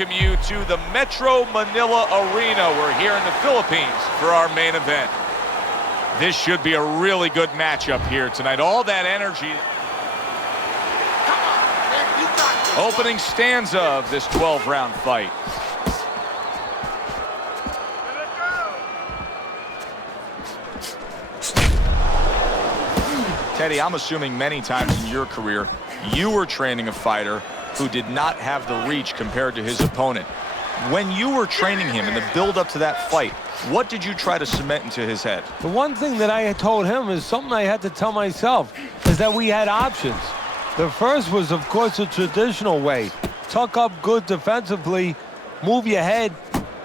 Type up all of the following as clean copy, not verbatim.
welcome you to the Metro Manila Arena. We're here in the Philippines for our main event. This should be a really good matchup here tonight. All that energy. Opening stanza of this 12-round fight. Teddy, I'm assuming many times in your career, you were training a fighter who did not have the reach compared to his opponent. When you were training him in the build-up to that fight, what did you try to cement into his head? The one thing that I had told him is something I had to tell myself, is that we had options. The first was, of course, the traditional way. Tuck up good defensively, move your head,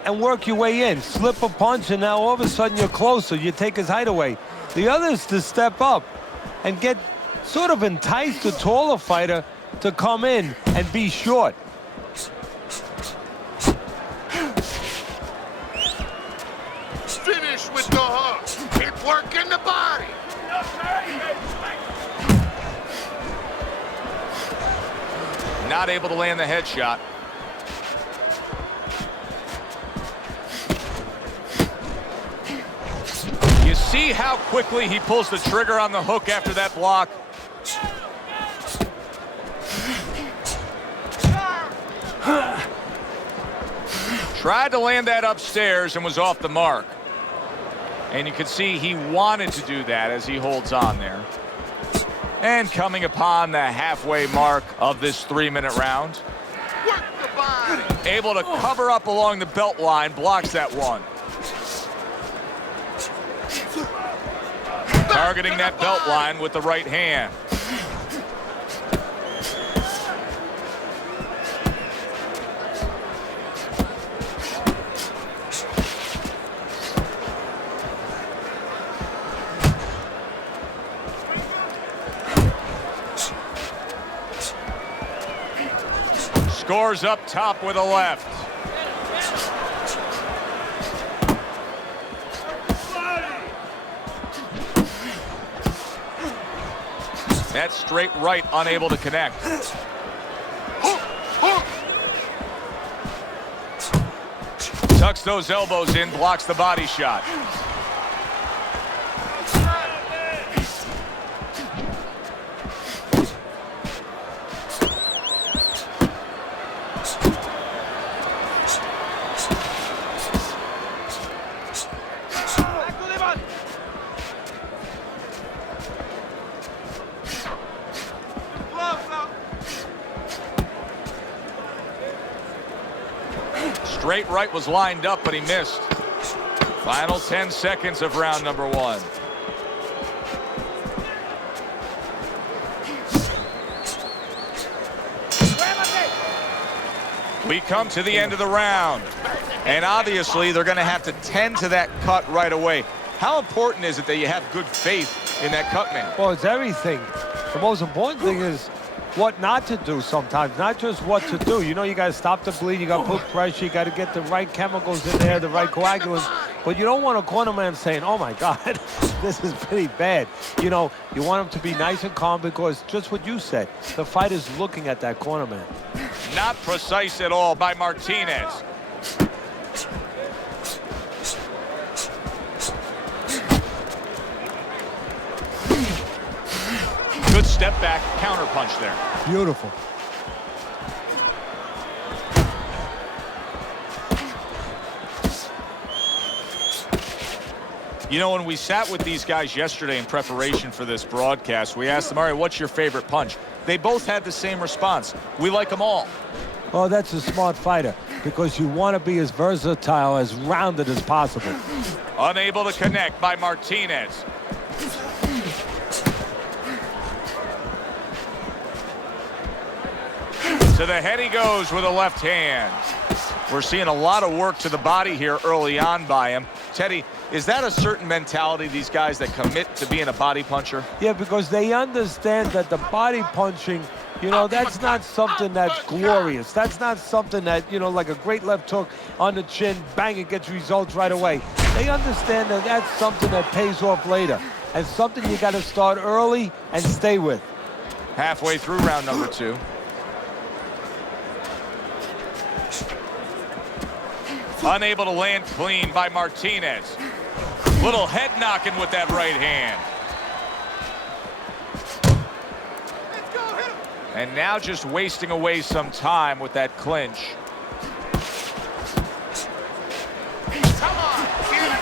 and work your way in. Slip a punch, and now all of a sudden you're closer. You take his height away. The other is to step up and get sort of entice the taller fighter to come in and be short. Finish with the hook. Keep working the body. Not able to land the headshot. You see how quickly he pulls the trigger on the hook after that block? Tried to land that upstairs and was off the mark. And you can see he wanted to do that as he holds on there. And coming upon the halfway mark of this 3-minute round. Work the body. Able to cover up along the belt line, blocks that one. Targeting that belt line with the right hand. Scores up top with a left. That straight right unable to connect. Tucks those elbows in, blocks the body shot. Straight right was lined up, but he missed. Final 10 seconds of round number 1. We come to the end of the round. And obviously, they're going to have to tend to that cut right away. How important is it that you have good faith in that cut man? Well, it's everything. The most important thing is what not to do sometimes, not just what to do. You know, you got to stop the bleed, you got to put pressure, you got to get the right chemicals in there, the right coagulants. But you don't want a corner man saying, oh my God, this is pretty bad. You know, you want him to be nice and calm because just what you said, the fighter's looking at that corner man. Not precise at all by Martinez. Good step back, counter punch there. Beautiful. You know, when we sat with these guys yesterday in preparation for this broadcast, we asked them, all right, what's your favorite punch? They both had the same response. We like them all. Well, that's a smart fighter because you want to be as versatile, as rounded as possible. Unable to connect by Martinez. To the head he goes with a left hand. We're seeing a lot of work to the body here early on by him. Teddy, is that a certain mentality, these guys that commit to being a body puncher? Yeah, because they understand that the body punching, you know, that's not something that's glorious. That's not something that, you know, like a great left hook on the chin, bang, it gets results right away. They understand that that's something that pays off later and something you got to start early and stay with. Halfway through round number 2. Unable to land clean by Martinez. Little head knocking with that right hand. And now just wasting away some time with that clinch. Come on, kid.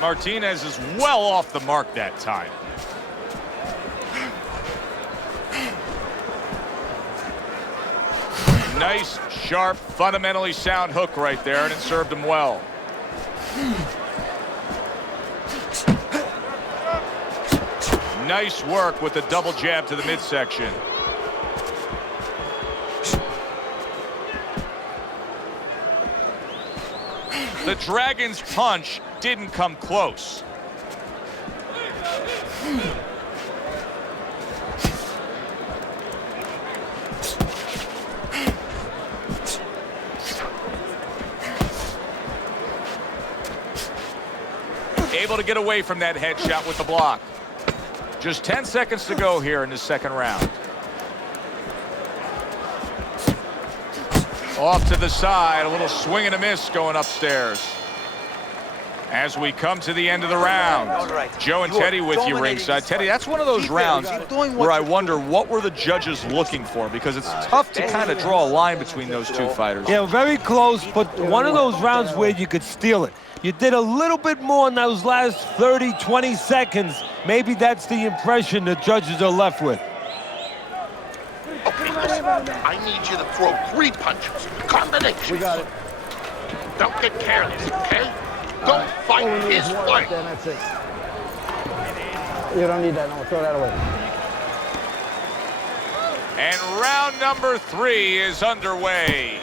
Martinez is well off the mark that time. Nice, sharp, fundamentally sound hook right there, and it served him well. Nice work with the double jab to the midsection. The Dragon's punch didn't come close. Able to get away from that headshot with the block. Just 10 seconds to go here in the second round. Off to the side, a little swing and a miss going upstairs. As we come to the end of the round, Joe and Teddy with you ringside. Teddy, that's one of those rounds where I wonder what were the judges looking for, because it's tough to kind of draw a line between those two fighters. Yeah, very close, but one of those rounds where you could steal it. You did a little bit more in those last 30, 20 seconds. Maybe that's the impression the judges are left with. Okay, listen. I need you to throw 3 punches. Combinations. We got it. Don't get careless, okay? Don't fight his fight. Then that's it. You don't need that. No, throw that away. And round number 3 is underway.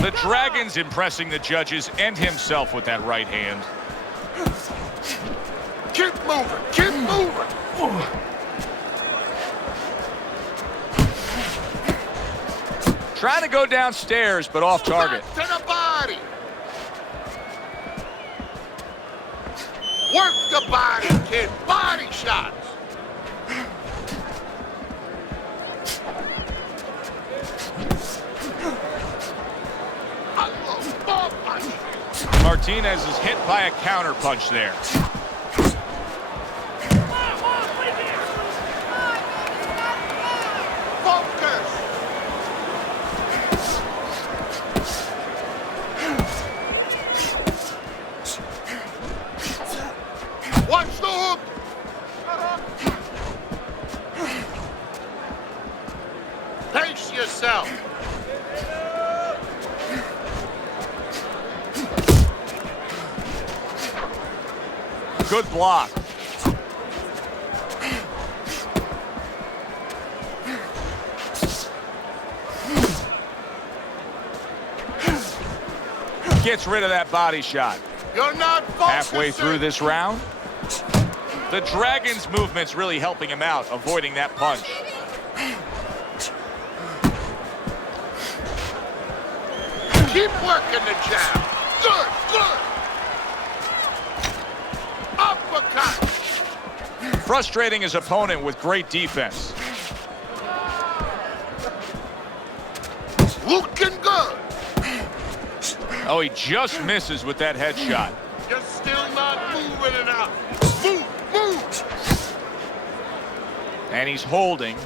The Dragon's impressing the judges and himself with that right hand. Keep moving. Keep moving. Trying to go downstairs, but off target. Back to the body. Work the body, kid. Body shots. Ball punch. Martinez is hit by a counter punch there. Focus. Watch the hook. Pace yourself. Good block. Gets rid of that body shot. You're not focusing. Halfway through this round, the Dragon's movement's really helping him out, avoiding that punch. Keep working the jab. Good, good. Uppercut. Frustrating his opponent with great defense. Looking good. Oh, he just misses with that headshot. You're still not moving enough. Move, move. And he's holding.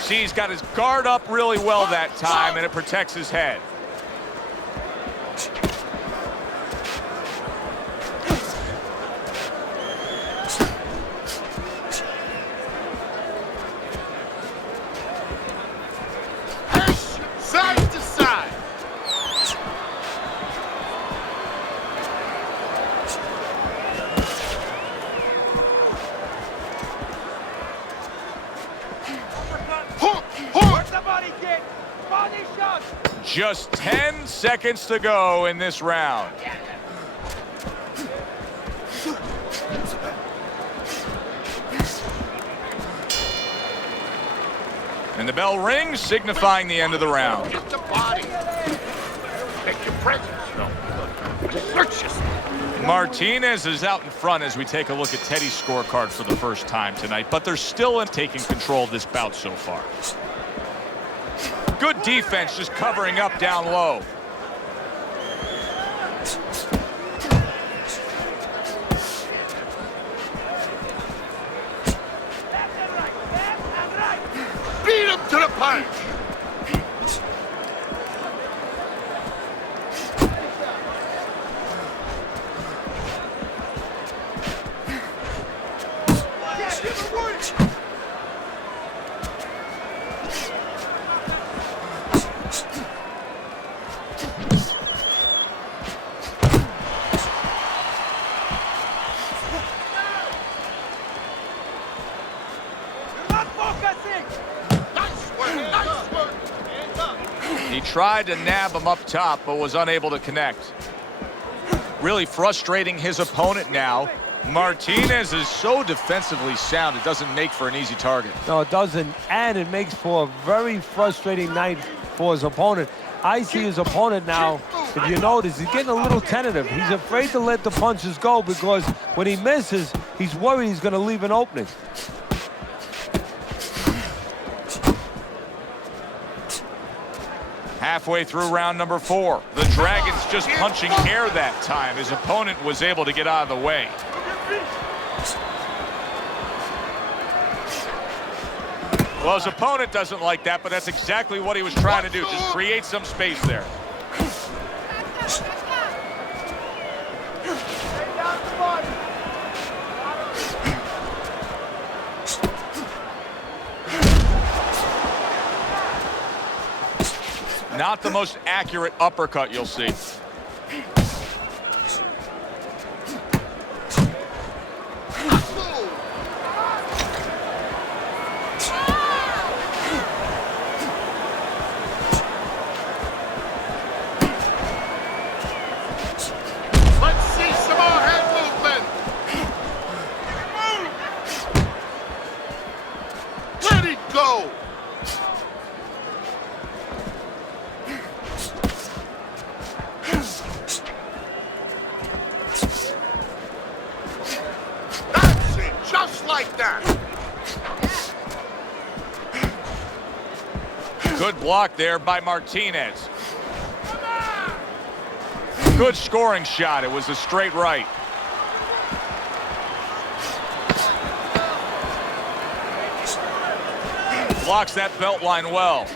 See, he's got his guard up really well that time, and it protects his head. Side to side. Hook, hook. Just 10 seconds to go in this round. And the bell rings, signifying the end of the round. Just a body. Make your presence known. Search yourself. Martinez is out in front as we take a look at Teddy's scorecard for the first time tonight, but they're still taking control of this bout so far. Good defense, just covering up down low. Beat him to the punch. He tried to nab him up top, but was unable to connect. Really frustrating his opponent now. Martinez is so defensively sound, it doesn't make for an easy target. No, it doesn't, and it makes for a very frustrating night for his opponent. I see his opponent now, if you notice, he's getting a little tentative. He's afraid to let the punches go because when he misses, he's worried he's going to leave an opening. Halfway through round number 4. The Dragons just punching air that time. His opponent was able to get out of the way. Well, his opponent doesn't like that, but that's exactly what he was trying to do. Just create some space there. Not the most accurate uppercut you'll see. Let's see some more head movement. Let it go. That's it, just like that. Good block there by Martinez. Good scoring shot. It was a straight right. Blocks that belt line well.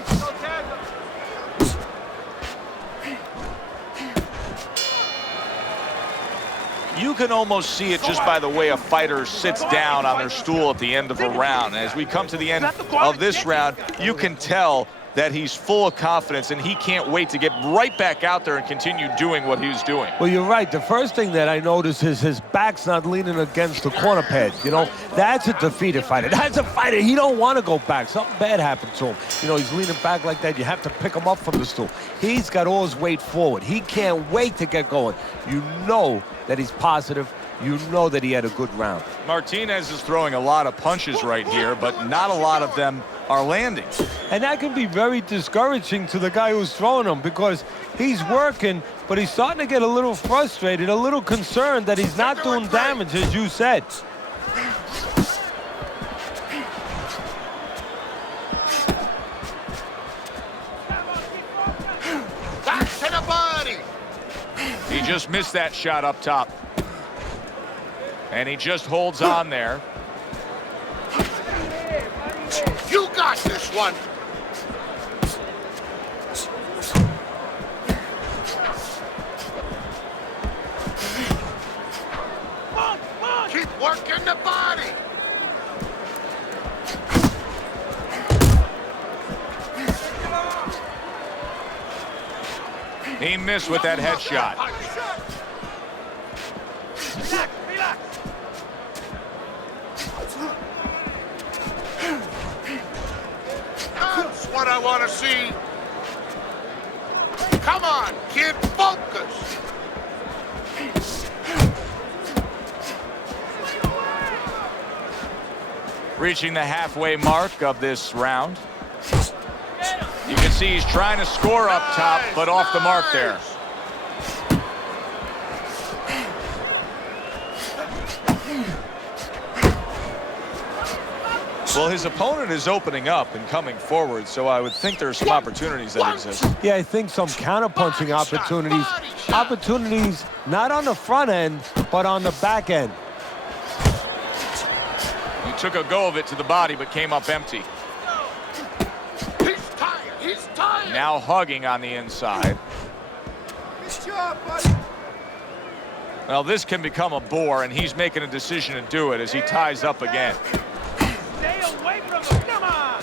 You can almost see it just by the way a fighter sits down on their stool at the end of a round. As we come to the end of this round, you can tell that he's full of confidence and he can't wait to get right back out there and continue doing what he was doing. Well, you're right. The first thing that I noticed is his back's not leaning against the corner pad. You know, that's a defeated fighter. That's a fighter. He don't want to go back. Something bad happened to him. You know, he's leaning back like that. You have to pick him up from the stool. He's got all his weight forward. He can't wait to get going. You know that he's positive. You know that he had a good round. Martinez is throwing a lot of punches right here, but not a lot of them are landing. And that can be very discouraging to the guy who's throwing them because he's working, but he's starting to get a little frustrated, a little concerned that he's not doing damage, as you said. Back to the body. He just missed that shot up top. And he just holds on there. You got this one. Keep working the body. He missed with that headshot. That's what I want to see. Come on, kid, focus. Reaching the halfway mark of this round. You can see he's trying to score up top, but off the mark there. Well, his opponent is opening up and coming forward, so I would think there are some opportunities that exist. Yeah, I think some counterpunching opportunities. Opportunities not on the front end, but on the back end. He took a go of it to the body, but came up empty. He's tired. He's tired. Now hugging on the inside. Good job, buddy. Well, this can become a bore, and he's making a decision to do it as he ties up again. Stay away from him. Come on.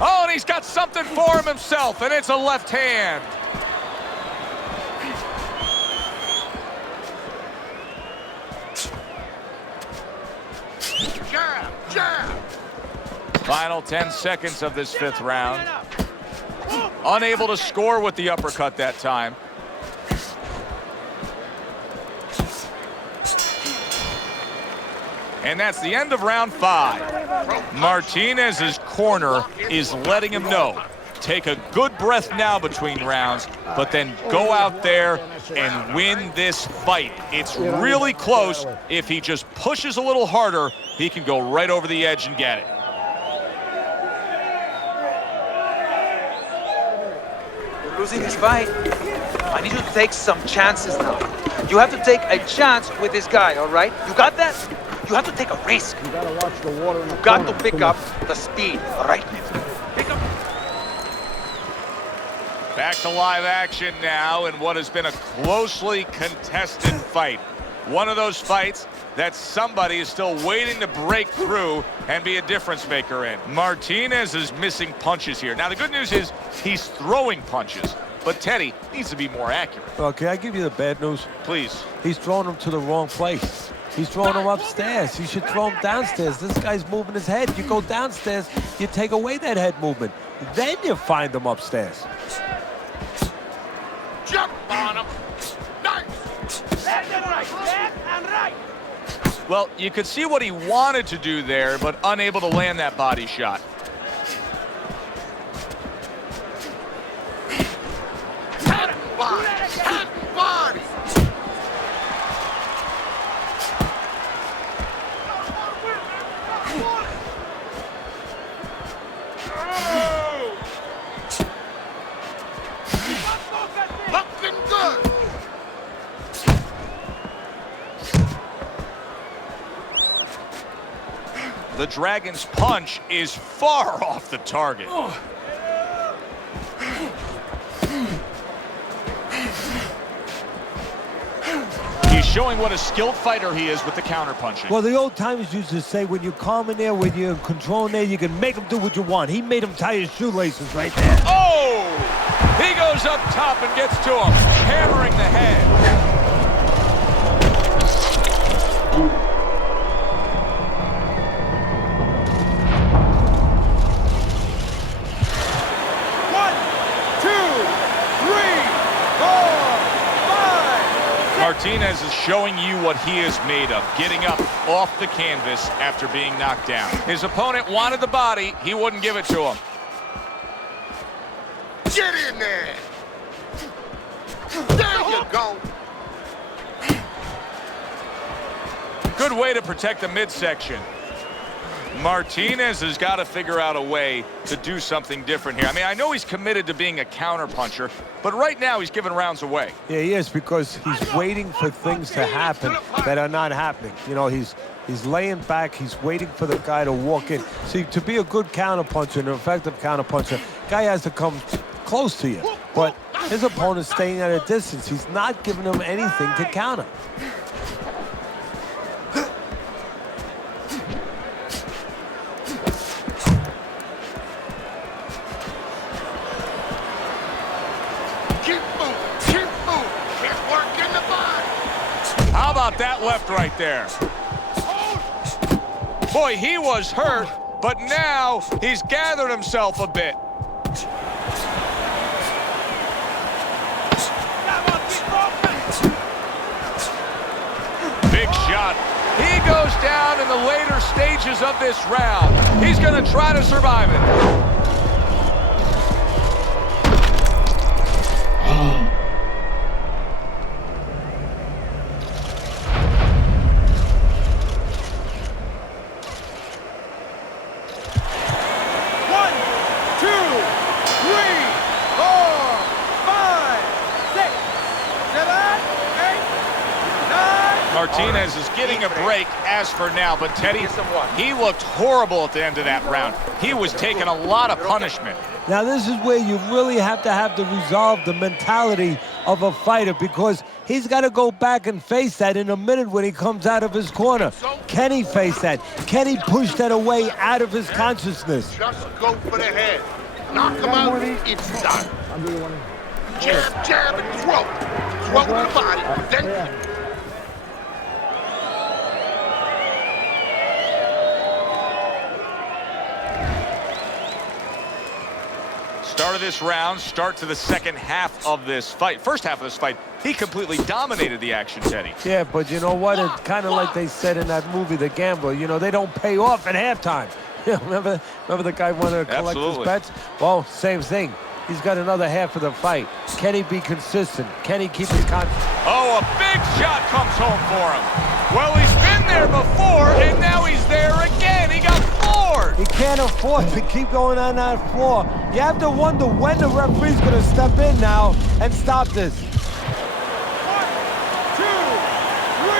Oh, and he's got something for him himself, and it's a left hand. Jab, jab. Final 10 seconds of this fifth round. Unable to score with the uppercut that time. And that's the end of round 5. Martinez's corner is letting him know. Take a good breath now between rounds, but then go out there and win this fight. It's really close. If he just pushes a little harder, he can go right over the edge and get it. You're losing this fight. I need you to take some chances now. You have to take a chance with this guy, all right? You got that? You have to take a risk. You gotta watch the water in the You got corner. to pick up the speed, all right? Pick up. Back to live action now in what has been a closely contested fight. One of those fights that somebody is still waiting to break through and be a difference maker in. Martinez is missing punches here. Now, the good news is he's throwing punches, but Teddy needs to be more accurate. Well, can I give you the bad news? Please. He's throwing them to the wrong place. He's throwing them upstairs. You should throw him downstairs. This guy's moving his head. You go downstairs, you take away that head movement. Then you find him upstairs. Jump on him. Nice. Left and right. Left and right. Well, you could see what he wanted to do there, but unable to land that body shot. Head body. Head body. Looking good. The Dragon's punch is far off the target. He's showing what a skilled fighter he is with the counter punching. Well, the old timers used to say when you're calm in there, when you're in control in there, you can make him do what you want. He made him tie his shoelaces right there. Oh! He goes up top and gets to him, hammering the head. Martinez is showing you what he is made of, getting up off the canvas after being knocked down. His opponent wanted the body, he wouldn't give it to him. Get in there. There you go. Good way to protect the midsection. Martinez has got to figure out a way to do something different here. I mean, I know he's committed to being a counterpuncher, but right now he's giving rounds away. Yeah, he is, because he's waiting for things to happen that are not happening. You know, he's laying back, he's waiting for the guy to walk in. See, to be a good counterpuncher, an effective counterpuncher, guy has to come close to you. But his opponent's staying at a distance. He's not giving him anything to counter. about that left right there? Boy, he was hurt, but now he's gathered himself a bit. Big shot. He goes down in the later stages of this round. He's going to try to survive it. Martinez is getting a break as for now, but Teddy, he looked horrible at the end of that round. He was taking a lot of punishment. Now this is where you really have to resolve the mentality of a fighter, because he's got to go back and face that in a minute when he comes out of his corner. Can he face that? Can he push that away out of his consciousness? Just go for the head. Knock him out, it's done. Jab, jab, and throw. Throw to the body, then... Start of this round, start to the second half of this fight. First half of this fight, he completely dominated the action, Teddy. Yeah, but you know what? It's kind of like they said in that movie, The Gambler. You know, they don't pay off at halftime. remember the guy wanted to collect his bets? Well, same thing. He's got another half of the fight. Can he be consistent? Can he keep his confidence? Oh, a big shot comes home for him. Well, he's been there before, and now he's there again. He got floored. He can't afford to keep going on that floor. You have to wonder when the referee's going to step in now and stop this. 1, 2, 3,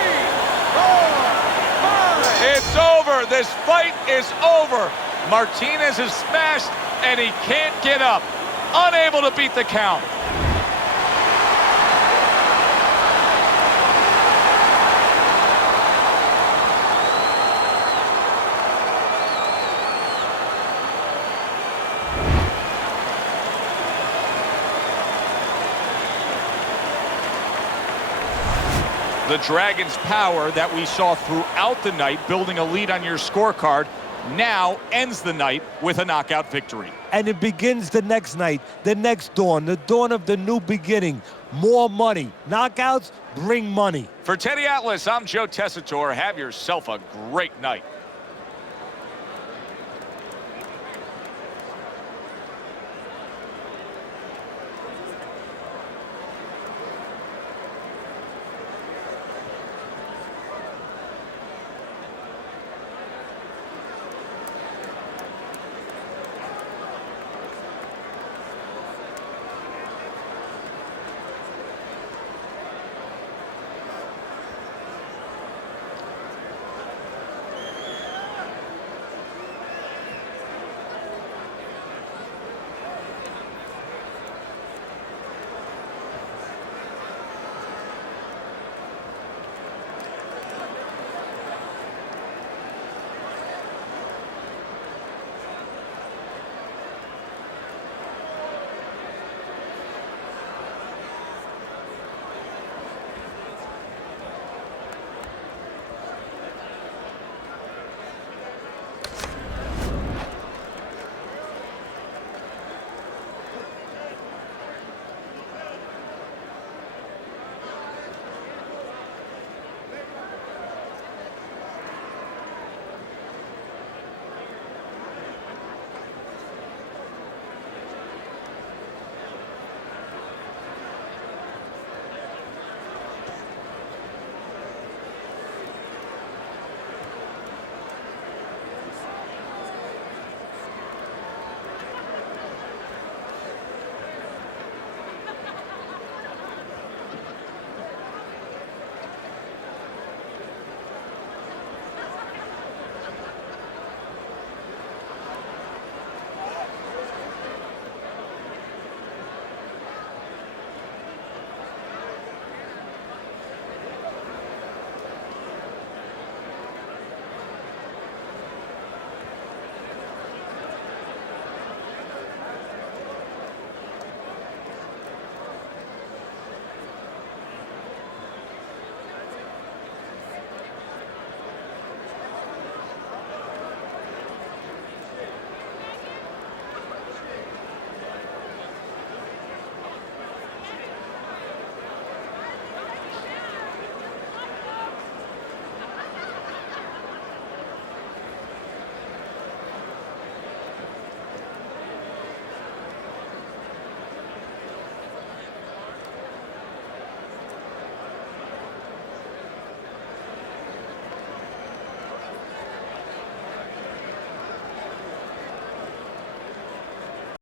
4, 5. It's over. This fight is over. Martinez is smashed, and he can't get up. Unable to beat the count. The Dragons' power that we saw throughout the night, building a lead on your scorecard, now ends the night with a knockout victory. And it begins the next night, the next dawn, the dawn of the new beginning. More money. Knockouts bring money. For Teddy Atlas, I'm Joe Tessitore. Have yourself a great night.